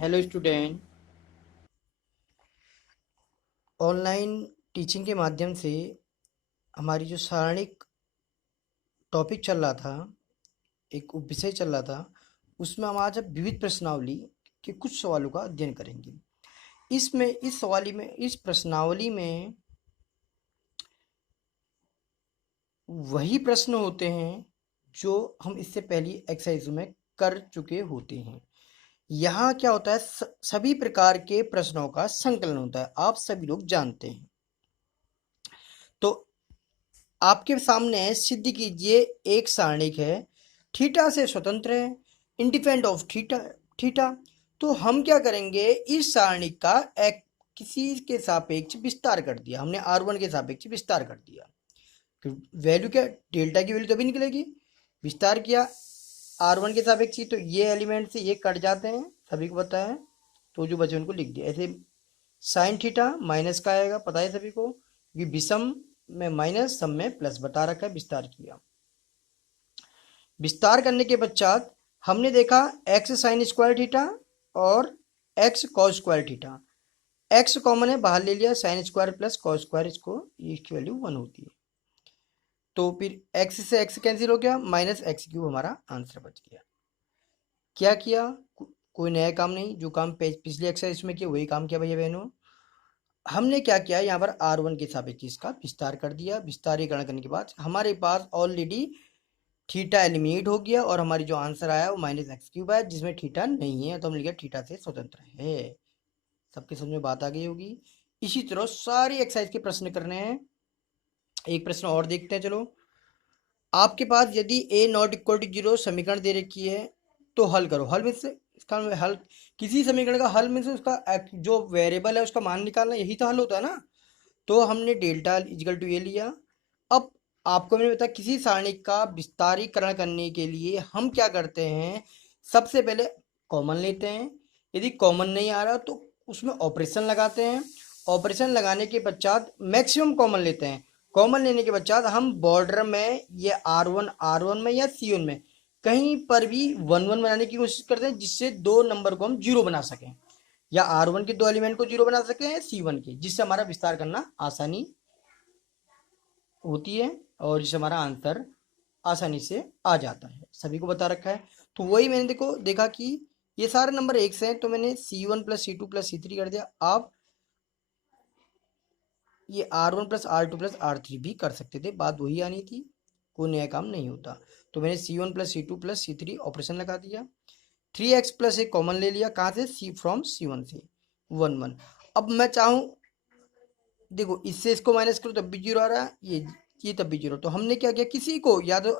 Hello student. Online teaching के माध्यम से हमारी जो सारणिक टॉपिक चल रहा था, एक विषय चल रहा था, उसमें हम आज अब विविध प्रश्नावली के कुछ सवालों का अध्ययन करेंगे। इस प्रश्नावली में वही प्रश्न होते हैं जो हम इससे पहली एक्सरसाइज में कर चुके होते हैं। यहाँ क्या होता है, सभी प्रकार के प्रश्नों का संकलन होता है, आप सभी लोग जानते हैं। तो आपके सामने सिद्ध कीजिए एक सारणिक है, थीटा से स्वतंत्र है, इंडिपेंडेंट ऑफ थीटा थीटा। तो हम क्या करेंगे, इस सारणिक का एक किसी के सापेक्ष विस्तार कर दिया, हमने r1 के सापेक्ष विस्तार कर दिया। वैल्यू क्या, डेल्टा की वैल्यू तभी निकलेगी, विस्तार किया r1 के सापेक्ष, तो ये एलिमेंट से ये कट जाते हैं, सभी को पता है। तो जो बचे उनको लिख दिया ऐसे। साइन थीटा माइनस का आएगा, पता है सभी को, क्योंकि विषम में माइनस, सम में प्लस बता रखा है। विस्तार किया, विस्तार करने के पश्चात हमने देखा एक्स साइन स्क्वायर थीटा और x cos square theta. X common है, बाहर ले लिया, sine square plus cos square, इसकी वैल्यू 1 होती है। तो फिर एक्स से एक्स कैंसिल हो गया, माइनस एक्स क्यूब हमारा आंसर बच गया। क्या किया, कोई नया काम नहीं, जो काम पिछली एक्सरसाइज में किया वही काम किया भैया बहनों। हमने क्या किया, यहाँ पर r1 के सापेक्ष इसका विस्तार कर दिया। विस्तारीकरण करने के बाद हमारे पास ऑलरेडी थीटा एलिमिनेट हो गया और हमारी जो आंसर आया वो माइनस एक्स क्यूब है, जिसमें थीटा नहीं है, तो हमने लिखा थीटा से स्वतंत्र है। सबके समझ में बात आ गई होगी। इसी तरह सारी एक्सरसाइज के प्रश्न करने हैं। एक प्रश्न और देखते हैं, चलो। आपके पास यदि a नॉट इक्वल टू 0 समीकरण दे रखी है तो हल करो। हल में से इसका हल, किसी समीकरण का हल में से उसका जो वेरिएबल है उसका मान निकालना, यही तो हल होता है ना। तो हमने डेल्टा इजिकल टू ये लिया। अब आपको मैंने बताया किसी सारणी का विस्तारीकरण करने के लिए हम क्या करते हैं, सबसे पहले कॉमन लेते हैं। यदि कॉमन नहीं आ रहा तो उसमें ऑपरेशन लगाते हैं। ऑपरेशन लगाने के पश्चात मैक्सिमम कॉमन लेते हैं। कॉमन लेने के पश्चात हम बॉर्डर में ये R1 में या C1 में कहीं पर भी 1 1 बनाने की कोशिश करते हैं, जिससे दो नंबर को हम जीरो बना सकें, या R1 के दो एलिमेंट को जीरो बना सके हैं C1 के, जिससे हमारा विस्तार करना आसानी होती है और जिससे हमारा आंसर आसानी से आ जाता है। सभी को बता रखा है। तो वही मैंने देखा कि ये सारे नंबर एक से हैं, तो मैंने C1 plus C2 plus C3 कर दिया। आप ये R1 plus R2 plus R3 भी कर सकते थे, बात वही आनी थी, कोई नया काम नहीं होता। तो मैंने C1 plus C2 plus C3 operation लगा दिया। 3x प्लस एक कॉमन ले लिया, कहाँ से, फ्रॉम C1 से, 1 1। अब मैं चाहूँ, देखो इससे इसको माइनस करो तब भी जीरो आ रहा है, ये तब भी जीरो। तो हमने क्या किया, किसी को या तो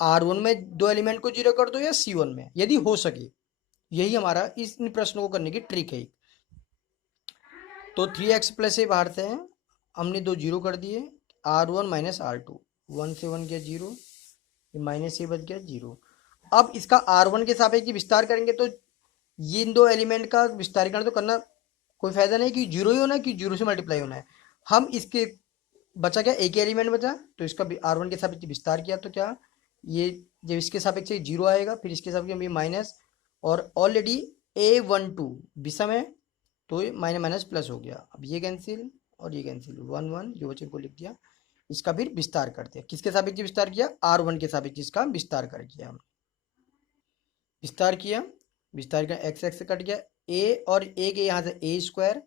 R1 में दो एलिमेंट को जीरो कर दो या C1 में, यदि हो सके। यही हमारा इन प्रश्नों को करने की ट्रिक है। तो 3x प्लस ए बाहर से है, हमने दो जीरो कर दिए, R1 माइनस R2, 1 से 1 गया जीरो, माइनस ए बच गया जीरो। अब इसका R1 के सापेक्ष विस्तार करेंगे तो ये इन दो एलिमेंट का विस्तारीकरण तो करना कोई फायदा नहीं कि जीरो ही होना है, कि जीरो से मल्टीप्लाई होना है। हम इसके बचा क्या, एक ही एलिमेंट बचा, तो इसका R1 के सापेक्ष विस्तार किया तो क्या, ये जब इसके सापेक्ष जीरो आएगा, फिर इसके सापेक्ष माइनस, और ऑलरेडी A12 विषम है, तो ये माइनस माइनस प्लस हो गया। अब ये कैंसिल और ये कैंसिल, 1 1 जो बचे को लिख दिया। इसका फिर विस्तार करते हैं, किसके सापेक्ष विस्तार किया, R1 के सापेक्ष इसका विस्तार कर किया हमने। विस्तार किया, विस्तार का एक्स एक्स कट गया, ए और ए के यहाँ से ए स्क्वायर।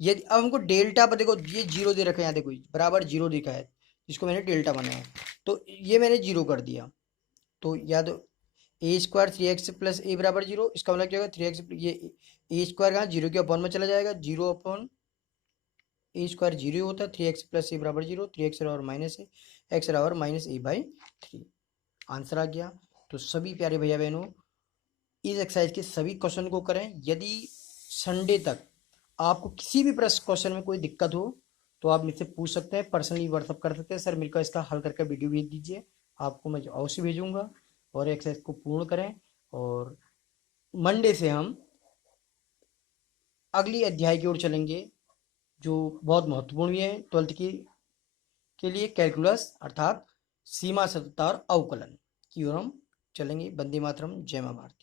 यदि अब हमको डेल्टा पर, देखो ये जीरो दे रखा है, यहाँ देखो बराबर जीरो दिखा है, जिसको मैंने डेल्टा बनाया, तो ये मैंने जीरो कर दिया। तो या तो ए स्क्वायर 3x प्लस ए बराबर जीरो, इसका मतलब क्या होगा, 3x, ये ए स्क्वायर कहाँ, जीरो के अपॉन में चला जाएगा, जीरो अपॉन ए स्क्वायर जीरो होता है, 3x प्लस ए बराबर जीरो, 3x बराबर माइनस ए, एक्स बराबर माइनस ए बाई 3। आंसर आ गया। तो सभी प्यारे भैया बहनों, इस एक्सरसाइज के सभी क्वेश्चन को करें। यदि संडे तक आपको किसी भी प्रश्न क्वेश्चन में कोई दिक्कत हो तो आप मुझसे पूछ सकते हैं, पर्सनली व्हाट्सअप कर सकते हैं, सर मिलकर इसका हल करके वीडियो भेज दीजिए, आपको मैं अवश्य भेजूंगा। और एक्सरसाइज को पूर्ण करें, और मंडे से हम अगली अध्याय की ओर चलेंगे, जो बहुत महत्वपूर्ण भी है 12th की के लिए, कैलकुलस अर्थात सीमा सतत और अवकलन की ओर हम चलेंगे। वंदे मातरम, जय मां भारत।